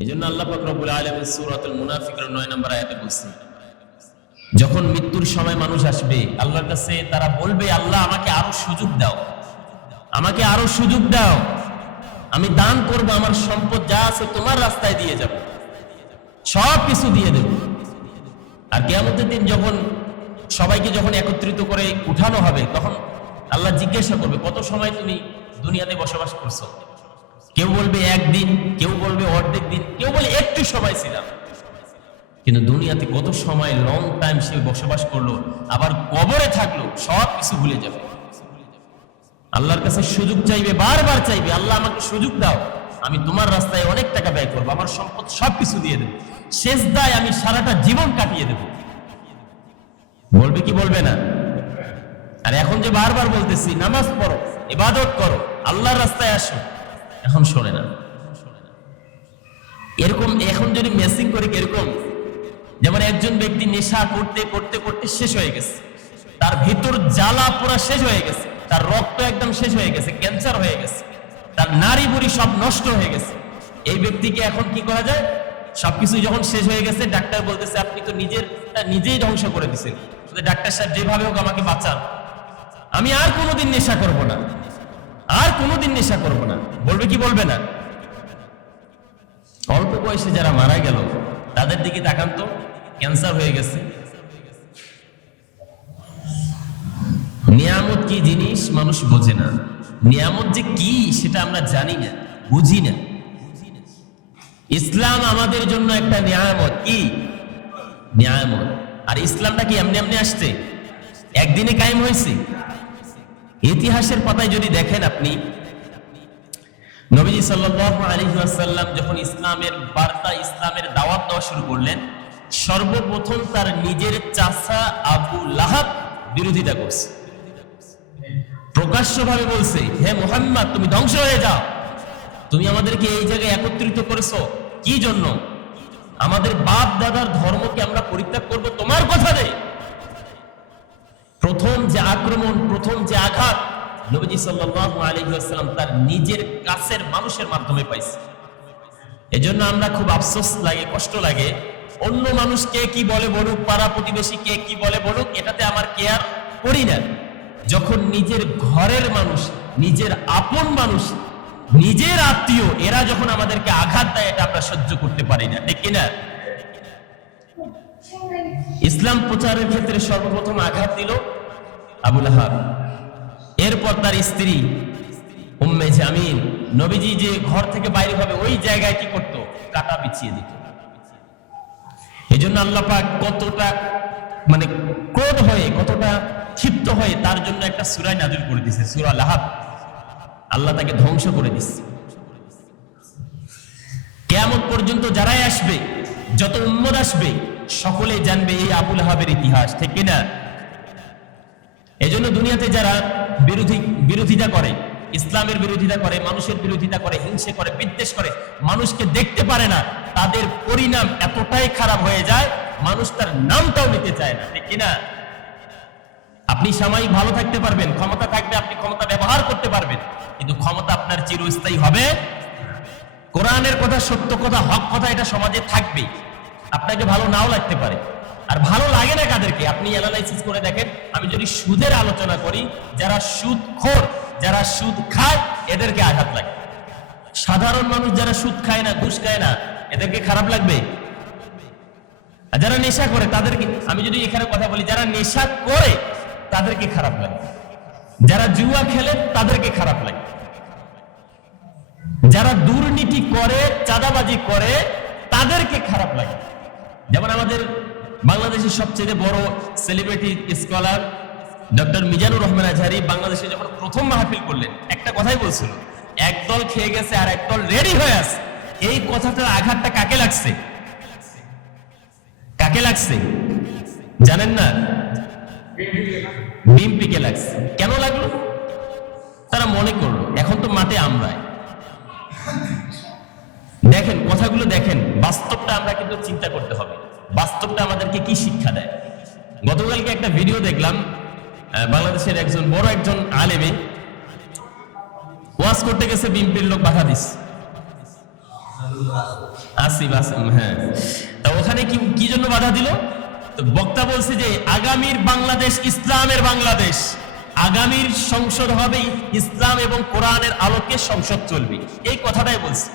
এইজন্য আল্লাহ পাক রব্বুল আলামিন সূরাতুল মুনাফিকুন 9 নম্বর আয়াতে বলছেন, যখন মৃত্যুর সময় মানুষ আসবে আল্লাহর কাছে তারা বলবে, আল্লাহ আমাকে আরো সুযোগ দাও, আমাকে আরো সুযোগ দাও, আমি দান করব, আমার সম্পদ যা আছে তোমার রাস্তায় দিয়ে যাব, সব কিছু দিয়ে দেব। আর কিয়ামতের দিন যখন সবাইকে যখন একত্রিত করে উঠানো হবে, তখন আল্লাহ জিজ্ঞাসা করবে, কত সময় তুমি দুনিয়াতে বসবাস করছো? কেউ বলবে একদিন, কেউ বলবে অর্ধেক দিন, কেউ বলে একটু সময় ছিলাম। কিন্তু দুনিয়াতে কত সময়, লং টাইম সে বসবাস করলো, আবার কবরে থাকলো, সব কিছু ভুলে যাবে। আল্লাহর কাছে সুযোগ চাইবে, বারবার চাইবে, আল্লাহ আমাকে সুযোগ দাও, আমি তোমার রাস্তায় অনেক টাকা ব্যয় করবো, আমার সম্পদ সবকিছু দিয়ে দেবো, সেজদায় আমি সারাটা জীবন কাটিয়ে দেব। বলবে কি বলবে না? আর এখন যে বারবার বলতেছি নামাজ পড়ো, ইবাদত করো, আল্লাহর রাস্তায় আসো, এখন শোনে না। এরকম এখন যদি মেসিং করি, এরকম যেমন একজন ব্যক্তি নেশা করতে করতে করতে শেষ হয়ে গেছে, তার ভিতর জ্বালা পোড়া শেষ হয়ে গেছে, তার রক্ত একদম শেষ হয়ে গেছে, ক্যান্সার হয়ে গেছে, তার নারী বুড়ি সব নষ্ট হয়ে গেছে। এই ব্যক্তিকে এখন কি করা যায়? সবকিছু যখন শেষ হয়ে গেছে, ডাক্তার বলতেছে আপনি তো নিজেই ধ্বংস করে দিচ্ছেন, ডাক্তার সাহেব যেভাবে হোক আমাকে বাঁচান, আমি আর কোনোদিন নেশা করব না, আর কোনোদিন নেশা করব না। বলবে কি বলবে না? অল্প বয়সে যারা মারা গেল তাদের দিকে তাকান তো, ক্যান্সার হয়ে গেছে। নিয়ামত কি জিনিস মানুষ বোঝে না, নিয়ামত যে কি সেটা আমরা জানি না, বুঝি না। ইসলাম আমাদের জন্য একটা নিয়ামত। কি নিয়ামত? আর ইসলামটা কি এমনি এমনি আসছে, একদিনে কায়েম হয়েছে? ইতিহাসের পাতায় যদি দেখেন আপনি, নবীজি সাল্লাল্লাহু আলাইহি ওয়াসাল্লাম যখন ইসলামের বার্তা, ইসলামের দাওয়াত দেওয়া শুরু করলেন, সর্বপ্রথম তার নিজের চাচা আবু লাহাব বিরোধিতা করছে, প্রকাশ্যভাবে বলছে, হে মুহাম্মদ তুমি ধ্বংস হয়ে যাও, তুমি আমাদেরকে এই জায়গায় একত্রিত করেছো কি জন্য? আমাদের বাপ দাদার ধর্মকে আমরা পরিত্যাগ করব তোমার কথা নেই। প্রথম যে আক্রমণ, প্রথম যে আঘাত নবীজি সাল্লাল্লাহু আলাইহি ওয়াসাল্লাম তার নিজের কাছের মানুষের মাধ্যমে পাইছে। এজন্য আমরা খুব আফসোস লাগে, কষ্ট লাগে, অন্য মানুষ কে কি বলে বলুক, পাড়া প্রতিবেশী কে কি বলে বলুক, এটাতে আমার কেয়ার করি না। যখন নিজের ঘরের মানুষ, নিজের আপন মানুষ, নিজের আত্মীয়, এরা যখন আমাদেরকে আঘাত দেয়, এটা আমরা সহ্য করতে পারি না, ঠিক কিনা? ইসলাম প্রচারের ক্ষেত্রে সর্বপ্রথম আঘাত দিল আবু লাহাব, এরপর তার স্ত্রী উম্মে জামিল। নবীজি যে ঘর থেকে বাইরে হবে ওই জায়গায় কি করত? কাটা বিছিয়ে দিত। এই জন্য আল্লাহ পাক কতটা ক্রোধ হয়ে, কতটা ক্ষিপ্ত হয়ে তার জন্য একটা সূরা নাযিল করে দিয়েছে, সূরা লাহাব। আল্লাহ তাকে ধ্বংস করে দিচ্ছে। কিয়ামত পর্যন্ত যারাই আসবে, যত উম্মত আসবে, সকলে জানবে এই আবু লাহাবের ইতিহাস, ঠিক কিনা? এজন্য দুনিয়াতে যারা বিরোধিতা করে, ইসলামের বিরোধিতা করে, মানুষের বিরোধিতা করে, হিংসে করে, বিদ্বেষ করে, মানুষকে দেখতে পারে না, তাদের পরিণাম এতটাই খারাপ হয়ে যায়, মানুষ তার নামটাও নিতে চায় না, ঠিক কিনা? আপনি সাময়িক ভালো থাকতে পারবেন, ক্ষমতা থাকবে, আপনি ক্ষমতা ব্যবহার করতে পারবেন, কিন্তু ক্ষমতা আপনার চিরস্থায়ী হবে। কোরআনের কথা, সত্য কথা, হক কথা, এটা সমাজে থাকবে। আপনাকে ভালো নাও লাগতে পারে। আর ভালো লাগে না কাদেরকে? আপনি অ্যানালাইসিস করে দেখেন। আমি যদি সুদের আলোচনা করি, যারা সুদখোর, যারা সুদ খায়, এদেরকে আঘাত লাগে। সাধারণ মানুষ যারা সুদ খায় না, ঘুষ খায় না, এদেরকে খারাপ লাগবে। আর যারা নেশা করে তাদেরকে, আমি যদি এখানে কথা বলি, যারা নেশা করে তাদেরকে খারাপ লাগে, যারা জুয়া খেলে তাদেরকে খারাপ লাগে, যারা দুর্নীতি করে, চাঁদাবাজি করে, তাদেরকে খারাপ লাগে। যেমন আমাদের বাংলাদেশের সবচেয়ে বড় celebrity scholar doctor Mizanur Rahman Azhari বাংলাদেশে যখন প্রথম মাহফিল করলেন, একটা কথাই বলছিল, একদল খেয়ে গেছে আর একদল রেডি হয়ে আছে। এই কথাটার আঘাতটা কাকে লাগছে? কাকে লাগছে জানেন না? বিএনপিকে লাগছে। কেন লাগলো? তারা মনে করলো এখন তো মাঠে আমরাই। দেখেন কথাগুলো, দেখেন বাস্তবটা আমরা কিন্তু চিন্তা করতে হবে, বাস্তবটা আমাদেরকে কি শিক্ষা দেয়। গতকালকে একটা ভিডিও দেখলাম, বাংলাদেশের একজন বড় একজন আলেমে ওয়াজ করতে গেছে, বিএনপির লোক বাধা দিচ্ছে। আসিফ আসিফ, হ্যাঁ। তা ওখানে কি কি জন্য বাধা দিল? তো বক্তা বলছে যে আগামীর বাংলাদেশ ইসলামের বাংলাদেশ, আগামীর সংসদ হবে ইসলাম এবং কোরআনের আলোকে সংসদ চলবে, এই কথাটাই বলছে।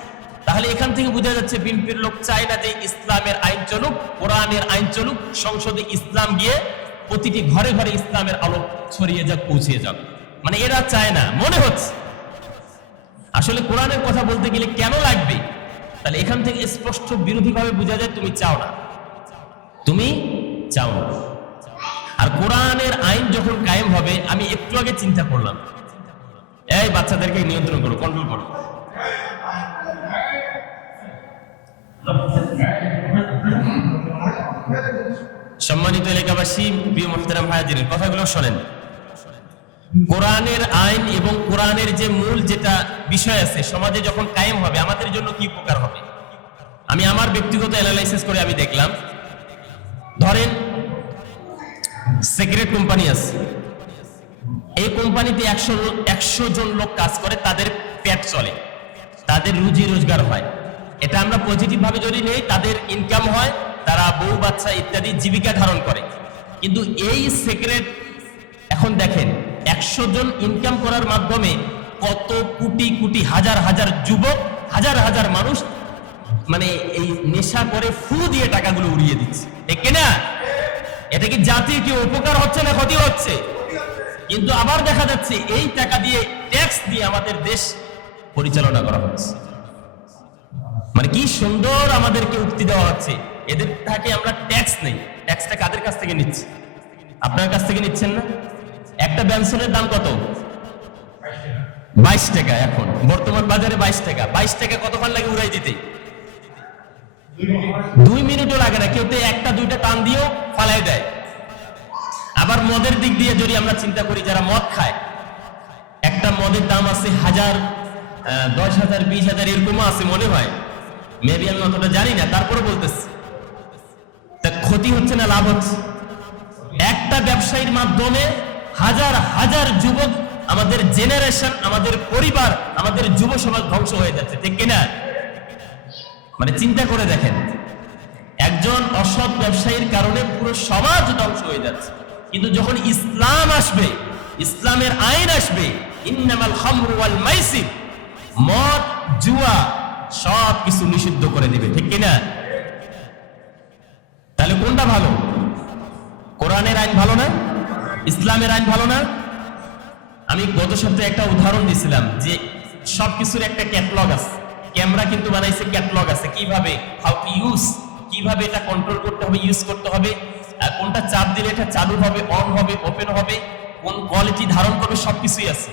তাহলে এখান থেকে বোঝা যাচ্ছে বিএনপির লোক চায় না যে ইসলামের আইন চলুক, কোরআনের আইন চলুক, সংসদে ইসলাম গিয়ে প্রতিটি ঘরে ঘরে ইসলামের আলো ছড়িয়ে যাক, পৌঁছে যাক, মানে এরা চায় না মনে হচ্ছে। আসলে কোরআনের কথা বলতে গেলে কেন লাগবে? তাহলে এখান থেকে স্পষ্ট বিরোধী ভাবে বোঝা যায় তুমি চাও না, তুমি চাও না। আর কোরআনের আইন যখন কায়েম হবে, আমি একটু আগে চিন্তা করলাম, এই বাচ্চাদেরকে নিয়ন্ত্রণ করো, কন্ট্রোল করো। সম্মানিত এলাকাবাসী, প্রিয় মুহতারাম হাজিরিন, কথাগুলো শোনেন। কোরআনের আইন এবং কোরআনের যে মূল যেটা বিষয় আছে সমাজে যখন কায়েম হবে, আমাদের জন্য কি উপকার হবে? আমি আমার ব্যক্তিগত অ্যানালাইসিস করে আমি দেখলাম, ধরেন সিগারেট কোম্পানি আছে, এই কোম্পানিতে 100 জন লোক কাজ করে, তাদের পেট চলে, তাদের রুজি রোজগার হয়, এটা আমরা পজিটিভ ভাবে যদি নেই, তাদের ইনকাম হয়, তারা বউ বাচ্চা ইত্যাদি জীবিকা ধারণ করে। কিন্তু এই সিগারেট এখন দেখেন 100 জন ইনকাম করার মাধ্যমে কত কোটি কোটি হাজার হাজার যুবক, হাজার হাজার মানুষ মানে এই নেশা করে ফু দিয়ে টাকাগুলো উড়িয়ে দিচ্ছে, ঠিক না? এটা কি জাতির কি উপকার হচ্ছে না ক্ষতি হচ্ছে? কিন্তু আবার দেখা যাচ্ছে এই টাকা দিয়ে, ট্যাক্স দিয়ে আমাদের দেশ পরিচালনা করা হচ্ছে। মানে কি সুন্দর আমাদেরকে উক্তি দেওয়া হচ্ছে, এদের থেকে আমরা ট্যাক্স নেই। ট্যাক্সটা কাদের কাছ থেকে নিচ্ছি? আপনার কাছ থেকে নিচ্ছেন না? একটা বেনসনের দাম কত? 22 টাকা। এখন বর্তমান বাজারে 22 টাকা। 22 টাকা কতক্ষণ লাগে উড়াই দিতে? 2 মিনিটও লাগে না। কেউ তো একটা দুইটা টান দিয়েও ফালাই দেয়। আবার মদের দিক দিয়ে যদি আমরা চিন্তা করি, যারা মদ খায়, একটা মদের দাম আছে 1000, 10,000, 20,000 এরকমও আছে মনে হয়, মেবি আমি অতটা জানি না, তারপরে বলতেছি। তা ক্ষতি হচ্ছে না লাভ হচ্ছে? একটা ব্যবসায়ীর মাধ্যমে হাজার হাজার যুবক, আমাদের জেনারেশন, আমাদের পরিবার, আমাদের যুব সমাজ ধ্বংস হয়ে যাচ্ছে, ঠিক কিনা? মানে চিন্তা করে দেখেন, একজন অসৎ ব্যবসায়ীর কারণে পুরো সমাজ ধ্বংস হয়ে যাচ্ছে। কিন্তু যখন ইসলাম আসবে, ইসলামের আইন আসবে, ইন্নামাল খামরু ওয়াল মাইসির, মদ জুয়া সব কিছু নিষিদ্ধ করে দিবে, ঠিক কিনা? তাহলে কোনটা ভালো? কোরআনের আইন ভালো না? ইসলামের আইন ভালো না? আমি গত সপ্তাহে একটা উদাহরণ দিয়েছিলাম যে সবকিছুর একটা ক্যাটালগ আছে। ক্যামেরা কিন্তু বানাইছে, ক্যাটালগ আছে কিভাবে, হাউ টু ইউজ, কিভাবে এটা কন্ট্রোল করতে হবে, ইউজ করতে হবে, কোনটা চাপ দিলে এটা চালু হবে, অন হবে, ওপেন হবে, কোন কোয়ালিটি ধারণ করবে, সবকিছুই আছে।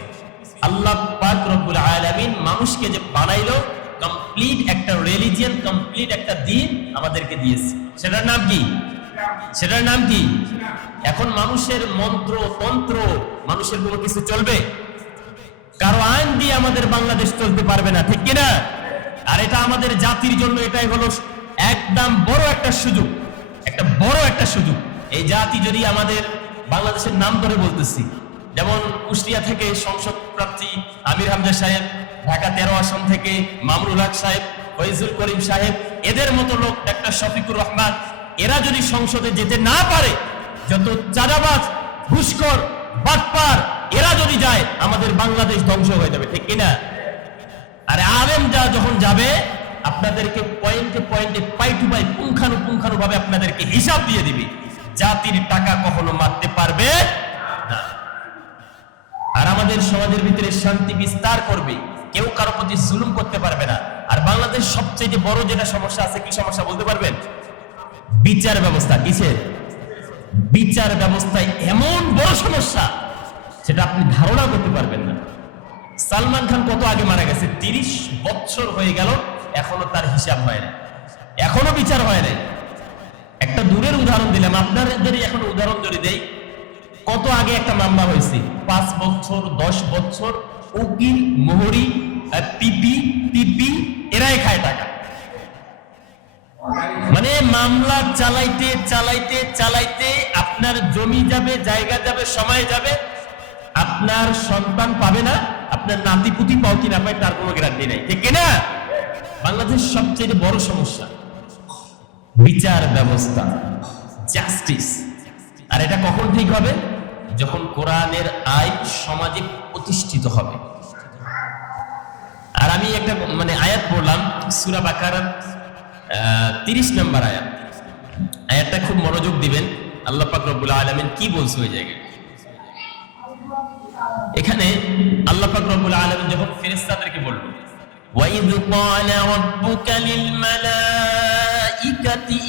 আল্লাহ পাক রব্বুল আলামিন মানুষকে যে বানাইলো, কমপ্লিট একটা রিলিজিয়ন, কমপ্লিট একটা দ্বীন আমাদেরকে দিয়েছে। সেটার নাম কি? সেটার নাম কি? এখন মানুষের মন্ত্র তন্ত্র, মানুষের কোনো কিছু চলবে? কারো আইন দিয়ে আমাদের বাংলাদেশ চলতে পারবে না, ঠিক কিনা? আর এটা আমাদের জাতির জন্য এটাই হলো একদম বড় একটা সুযোগ, একটা বড় একটা সুযোগ। এই জাতি যদি আমাদের বাংলাদেশের নাম ধরে বলতেছি, যেমন কুষ্টিয়া থেকে সংসদ প্রার্থী আমির হামজা সাহেব, ঢাকা 13 আসন থেকে মামরুল হক সাহেব, ফয়জুল করিম সাহেব, এদের মতো লোক, ডাক্তার শফিকুর রহমান, এরা যদি সংসদে যেতে না পারে, যত চাঁদাবাজ, ঘুষখোর, বাটপার এরা যদি যায়, আমাদের বাংলাদেশ ধ্বংস হয়ে যাবে, ঠিক কিনা? আরে আলেম যা যখন যাবে, আপনাদেরকে পয়েন্টে পয়েন্টে, পাই টু পাই, পুঙ্খানু ভাবে আপনাদেরকে হিসাব দিয়ে দিবে। জাতির টাকা কখনো মারতে পারবে না। আর আমাদের সমাজের ভিতরে শান্তি বিস্তার করবে, কেউ কারো প্রতি জুলুম করতে পারবে না। আর বাংলাদেশ সবচেয়ে বড় যেটা সমস্যা আছে, কি সমস্যা বলতে পারবেন? বিচার ব্যবস্থা। কিসের? বিচার ব্যবস্থায় এমন বড় সমস্যা, সেটা আপনি ধারণা করতে পারবেন না। সালমান খান কত আগে মারা গেছে, 30 বছর হয়ে গেল, এখনো তার হিসাব হয় না, এখনো বিচার হয় নাই। একটা দূরের উদাহরণ দিলাম, আপনাদের এখন উদাহরণ যদি দেই, কত আগে একটা মামলা হয়েছে, 5 বছর 10 বছর, উকিল, মোহরি, পিপি এরাই খায় টাকা। মানে মামলা চালাইতে চালাইতে চালাইতে আপনার জমি যাবে, জায়গা যাবে, সময় যাবে, আপনার সন্তান পাবে না, আপনার নাতি পুতি পাও কিনা পায় তার কোনো গ্যারান্টি নাই, ঠিক কিনা? বাংলাদেশ সবচেয়ে বড় সমস্যা বিচার ব্যবস্থা, জাস্টিস। আর এটা কখন ঠিক হবে? যখন কোরআনের আইন সমাজে প্রতিষ্ঠিত হবে। আর আমি একটা আয়াত পড়লাম সূরা বাকারার 30 নম্বর আয়াত। আয়াতটা খুব মনোযোগ দিবেন। আল্লাহ পাক রব্বুল আলামিন কি বলছে ওই জায়গায়? এখানে আল্লাহ পাক রব্বুল আলামিন যখন ফেরেশতাদেরকে বলল, وَإِذْ قَالَ رَبُّكَ لِلْمَلَائِكَةِ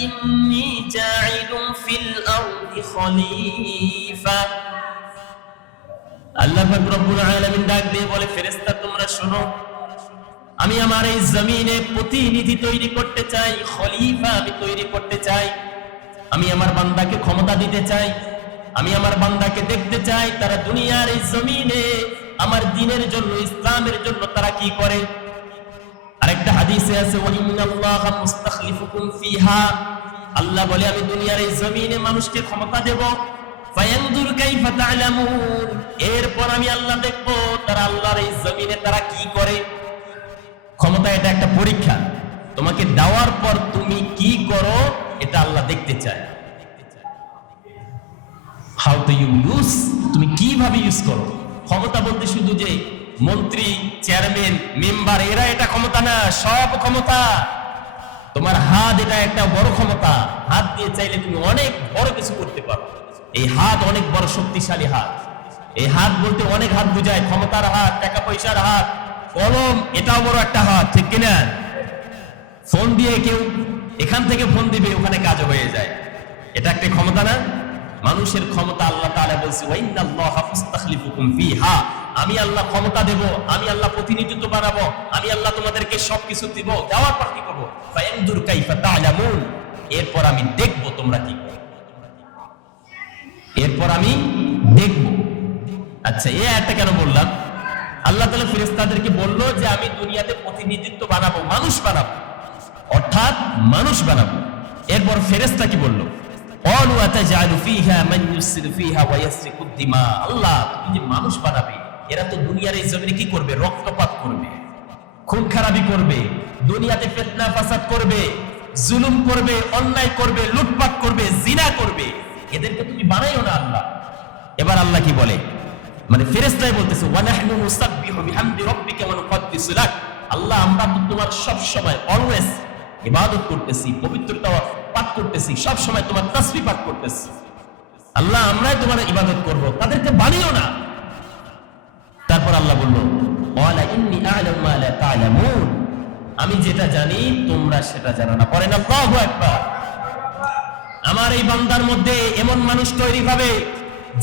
إِنِّي جَاعِلٌ فِي الْأَرْضِ خَلِيفَةً। আল্লাহ পাক রব্বুল আলামিন ডাক দিয়ে বলে, ফেরেশতা তোমরা শোনো, আমি আমার এই জমিনে প্রতিনিধি তৈরি করতে চাই, খলিফা আমি তৈরি করতে চাই। আমি আমার বান্দাকে ক্ষমতা দিতে চাই, আমি আমার বান্দাকে দেখতে চাই তারা দুনিয়ার এই জমিনে আমার দ্বীনের জন্য, ইসলামের জন্য তারা কি করে। আরেকটা হাদিসে আছে, ওয়া ইন্নাল্লাহা মুস্তাখলিফুকুম ফিহা, আল্লাহ বলে আমি দুনিয়ার এই জমিনে মানুষকে ক্ষমতা দেব। ফায়ানজুর কাইফা তা'লামুন, এরপর আমি আল্লাহ দেখব তারা আল্লাহর এই জমিনে তারা কি করে। ক্ষমতা এটা একটা পরীক্ষা, তোমাকে দেওয়ার পর তুমি কি করো এটা আল্লাহ দেখতে চায়। হাউ ডু ইউ ইউজ, তুমি কিভাবে ইউজ করো। ক্ষমতা বলতে শুধু যে মন্ত্রী, চেয়ারম্যান, মেম্বার এরা এটা ক্ষমতা না, সব ক্ষমতা। তোমার হাত এটা একটা বড় ক্ষমতা, হাত দিয়ে চাইলে তুমি অনেক বড় কিছু করতে পারো। এই হাত অনেক বড় শক্তিশালী হাত। এই হাত বলতে অনেক হাত বোঝায়, ক্ষমতার হাত, টাকা পয়সার হাত, কলম এটাও বড় একটা হাত, ঠিক কিনা? ফোন দিয়ে কেউ এখান থেকে ফোন দিবে, ওখানে কাজ হয়ে যায়, এটা একটা ক্ষমতা না? মানুষের ক্ষমতা আল্লাহ তাআলা বলছে, ওয়া ইন্নাল্লাহা মুস্তাখলিফুকুম ফিহা, আমি আল্লাহ ক্ষমতা দেব, আমি আল্লাহ প্রতিনিধিত্ব বানাবো, আমি আল্লাহ তোমাদেরকে সবকিছু দিব। দেওয়ার পর কি করবো? ফায়ানজুর কাইফা তা'লামুন, এরপর আমি দেখব তোমরা কি করো, এরপর আমি দেখব। আচ্ছা, এই আয়াতটা কেন বললাম? আল্লাহ তাআলা ফেরেশতাদেরকে বলল যে আমি দুনিয়াতে প্রতিনিধিত্ব বানাবো, মানুষ বানাবো, অর্থাৎ মানুষ বানাবো। এরপর ফেরেশতা কি বলল? ক্বালু আতাজআলু ফীহা মান ইউফসিদু ফীহা ওয়া ইয়াসফিকু দিমা, আল্লাহ তুমি যে মানুষ বানাবে, এরা তো দুনিয়ার এই জমিনে কি করবে? রক্তপাত করবে, খুন খারাপি করবে, দুনিয়াতে ফিতনা ফাসাদ করবে, জুলুম করবে, অন্যায় করবে, লুটপাট করবে, জিনা করবে, এদেরকে তুমি বানাইও না আল্লাহ। এবার আল্লাহ কি বলে? ফেরেশতাই বলতেছে, ওয়া নাহনু নুসাব্বিহু বিহামদি রাব্বিকা ওয়া নুকদ্দিসু লাক, আল্লাহ আমরা তো তোমার সব সময় অলওয়েজ ইবাদত করতেছি, পবিত্রতা পাঠ করতেছি, সব সময় তোমার তাসবিহ পাঠ করতেছি। আল্লাহ আমরাই তোমার ইবাদত করব, তাদেরকে বানিও না। তারপর আল্লাহ বলল, ওয়ালা ইন্নী আ'লামু মা লা তা'লামুন, আমি যেটা জানি তোমরা সেটা জানো না। পড়েন আল্লাহু আকবার। আমার এই বান্দার মধ্যে এমন মানুষ তৈরি হবে,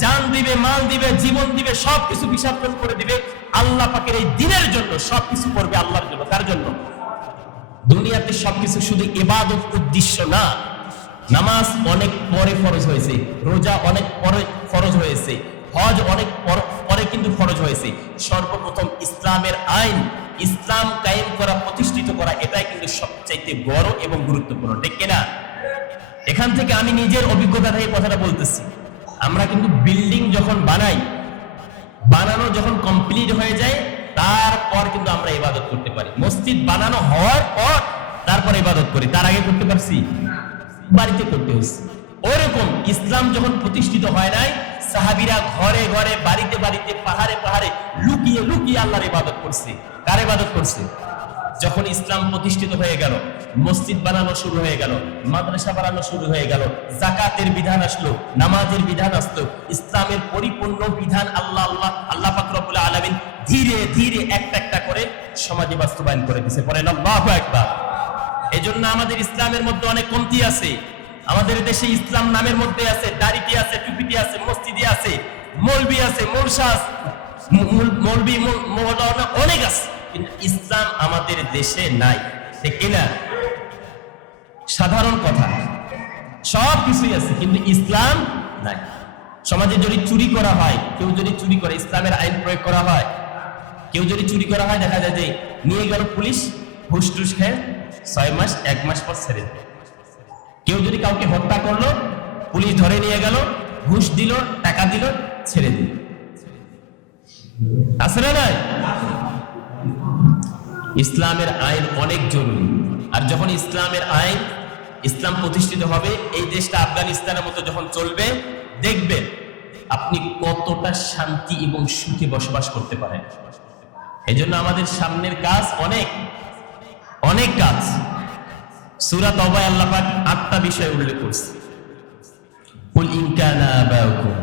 জান দিবে, মাল দিবে, জীবন দিবে, সবকিছু বিসর্জন করে দিবে আল্লাহ পাকের এই দ্বীনের জন্য, সবকিছু করবে আল্লাহর জন্য। কার জন্য? দুনিয়াতে সবকিছু শুধু ইবাদত উদ্দেশ্য না। নামাজ অনেক পরে ফরজ হয়েছে, রোজা অনেক পরে ফরজ হয়েছে, হজ অনেক পরে কিন্তু ফরজ হয়েছে। সর্বপ্রথম ইসলামের আইন, ইসলাম কায়েম করা, প্রতিষ্ঠিত করা, এটাই কিন্তু সবচাইতে বড় এবং গুরুত্বপূর্ণ, ঠিক কিনা? এখান থেকে আমি নিজের অভিজ্ঞতা থেকে কথাটা বলতেছি। আমরা কিন্তু বিল্ডিং যখন বানাই, বানানো যখন কমপ্লিট হয়ে যায়, তারপর কিন্তু আমরা ইবাদত করতে পারি। মসজিদ বানানো হওয়ার পর তারপর ইবাদত করি, তার আগে করতে পারছি? বাড়িতে করতে হচ্ছে। ওরকম ইসলাম যখন প্রতিষ্ঠিত হয় নাই, সাহাবীরা ঘরে ঘরে, বাড়িতে বাড়িতে, পাহাড়ে পাহাড়ে লুকিয়ে লুকিয়ে আল্লাহর ইবাদত করছে। কার ইবাদত করছে? যখন ইসলাম প্রতিষ্ঠিত হয়ে গেল, মসজিদ বানানো শুরু হয়ে গেল, মাদ্রাসা বানানো শুরু হয়ে গেল, যাকাতের বিধান আসলো, নামাজের বিধান আসলো, ইসলামের পরিপূর্ণ বিধান আল্লাহ পাক রব্বুল আলামিন ধীরে ধীরে একটা একটা করে সমাজে বাস্তবায়ন করে দিয়েছে। বলেন আল্লাহু আকবার। এজন্য আমাদের ইসলামের মধ্যে অনেক কমতি আছে। আমাদের দেশে ইসলাম নামের মধ্যে আছে, দাড়িটি আছে, টুপিটি আছে, মসজিদে আছে, মৌলবি আছে, মোরশা আছে, মৌলবি মৌলানা অনেক আছে, কিন্তু ইসলাম আমাদের দেশে নাই, ঠিক কিনা? সাধারণ কথা, সব কিছুই আছে কিন্তু ইসলাম নাই। সমাজে যদি চুরি করা হয়, কেউ যদি চুরি করে, ইসলামের আইন প্রয়োগ করা হয়। কেউ যদি চুরি করা হয়, দেখা যায় যে নিয়ে গেল পুলিশ, ঘুষ টুস খেয়ে 6 মাস 1 মাস পর ছেড়ে দিল। কেউ যদি কাউকে হত্যা করলো, পুলিশ ধরে নিয়ে গেল, ঘুষ দিল, টাকা দিল, ছেড়ে দিল। আছে না নাই? ইসলামের আইন অনেক জরুরি। আর যখন ইসলামের আইন, ইসলাম প্রতিষ্ঠিত হবে, এই দেশটা আফগানিস্তানের মতো যখন চলবে, দেখবেন আপনি কতটা শান্তি এবং সুখে বসবাস করতে পারেন। এই জন্য আমাদের সামনের কাজ অনেক অনেক কাজ। সূরা তওবায় আল্লাহ পাক 8টা বিষয় উল্লেখ করছে। কুল ইন কানা আবাউকুম,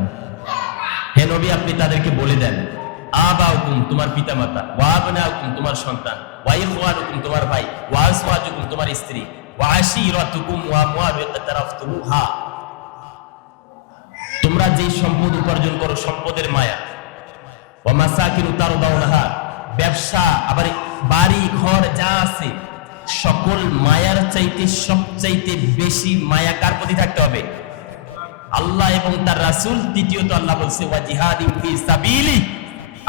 হে নবী আপনি তাদেরকে বলে দেন, আবাউকুম তোমার পিতামাতা, ওয়া আবনাউকুম তোমার সন্তান, ওয়া ইখওয়ানুকুম তোমার ভাই, ওয়া আজওয়াজুকুম তোমার স্ত্রী, ওয়া আশীরাতুকুম ওয়া আমওয়ালুন ইকতারাফতুমুহা, তোমরা যে সম্পদ উপার্জন করো সম্পদের মায়া, ওয়া মাসাকিনু তারদাউনাহা, ব্যবসা, আবার বাড়ি ঘর যা আছে সকল মায়ার চাইতে সবচাইতে বেশি মায়া কার প্রতি থাকতে হবে? আল্লাহ এবং তার রাসূল। তৃতীয়ত আল্লাহ বলছে ওয়া জিহাদিন ফি সাবিলি,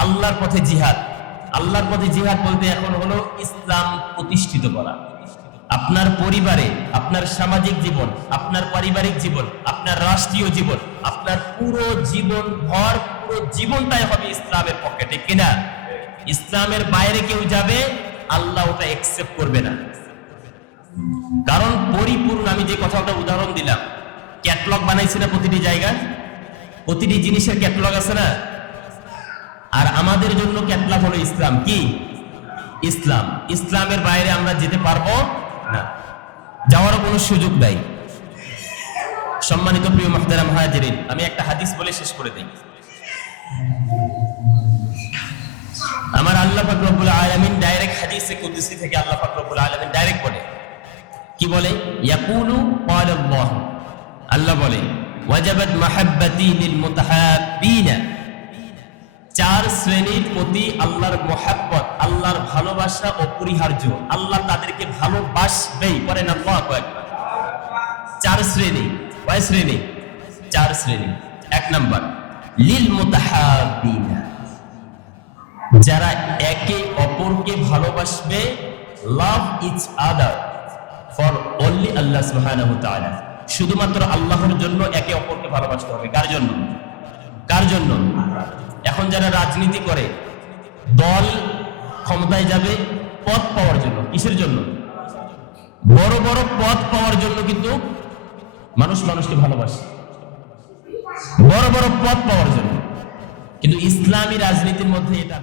আল্লাহর পথে জিহাদ। আল্লাহর পথে জিহাদ বলতে এখন হলো ইসলাম প্রতিষ্ঠিত করা। আপনার পরিবারে, আপনার সামাজিক জীবন, আপনার পারিবারিক জীবন, আপনার রাষ্ট্রীয় জীবন, আপনার পুরো জীবন ভর, পুরো জীবনটাই হবে ইসলামের পক্ষে, ঠিক কিনা? ইসলামের বাইরে কেউ যাবে, আল্লাহ ওটা একসেপ্ট করবে না। কারণ পরিপূর্ণ, আমি যে কথাটা উদাহরণ দিলাম, ক্যাটলগ বানাইছে না প্রতিটি জায়গায়, প্রতিটি জিনিসের ক্যাটলগ আছে না? আর আমাদের জন্য ক্যাটলগ হলো ইসলাম। কি? ইসলাম। ইসলামের বাইরে আমরা যেতে পারবো না, যাওয়ারও কোনো সুযোগ নাই। সম্মানিত প্রিয় মুহতারাম হাজিরিন, আমি একটা হাদিস বলে শেষ করে দিই। আমার আল্লাহ পাক রব্বুল আলামিন ডাইরেক্ট হাদিসে কুদসি থেকে আল্লাহ পাক রব্বুল আলামিন ডাইরেক্ট বলে, কি বলে? ইয়াকুলু ক্বালাল্লাহ, আল্লাহ বলে ওয়াজাবাত মাহাব্বাতি লিল মুতাহাব্বিনা, চার শ্রেণীর প্রতি আল্লাহর মহাব্বত, আল্লাহর ভালোবাসা অপরিহার্য। আল্লাহ তাদেরকে ভালোবাসবেই, করেন আল্লাহু আকবার। চার শ্রেণী। কয় শ্রেণী? চার শ্রেণী। এক নাম্বার লিল মুতাহাব্বিনা, যারা একে অপরকে ভালোবাসবে, love each other for only Allah সুবহানাহু ওয়া তাআলা, শুধুমাত্র আল্লাহর জন্য একে অপরকে ভালোবাসতে হবে। কার জন্য? কার জন্য? এখন যারা রাজনীতি করে, দল ক্ষমতায় যাবে পদ পাওয়ার জন্য। কিসের জন্য? বড় বড় পদ পাওয়ার জন্য। কিন্তু মানুষ মানুষকে ভালোবাসে বড় বড় পদ পাওয়ার জন্য। কিন্তু ইসলামী রাজনীতির মধ্যে এটা না।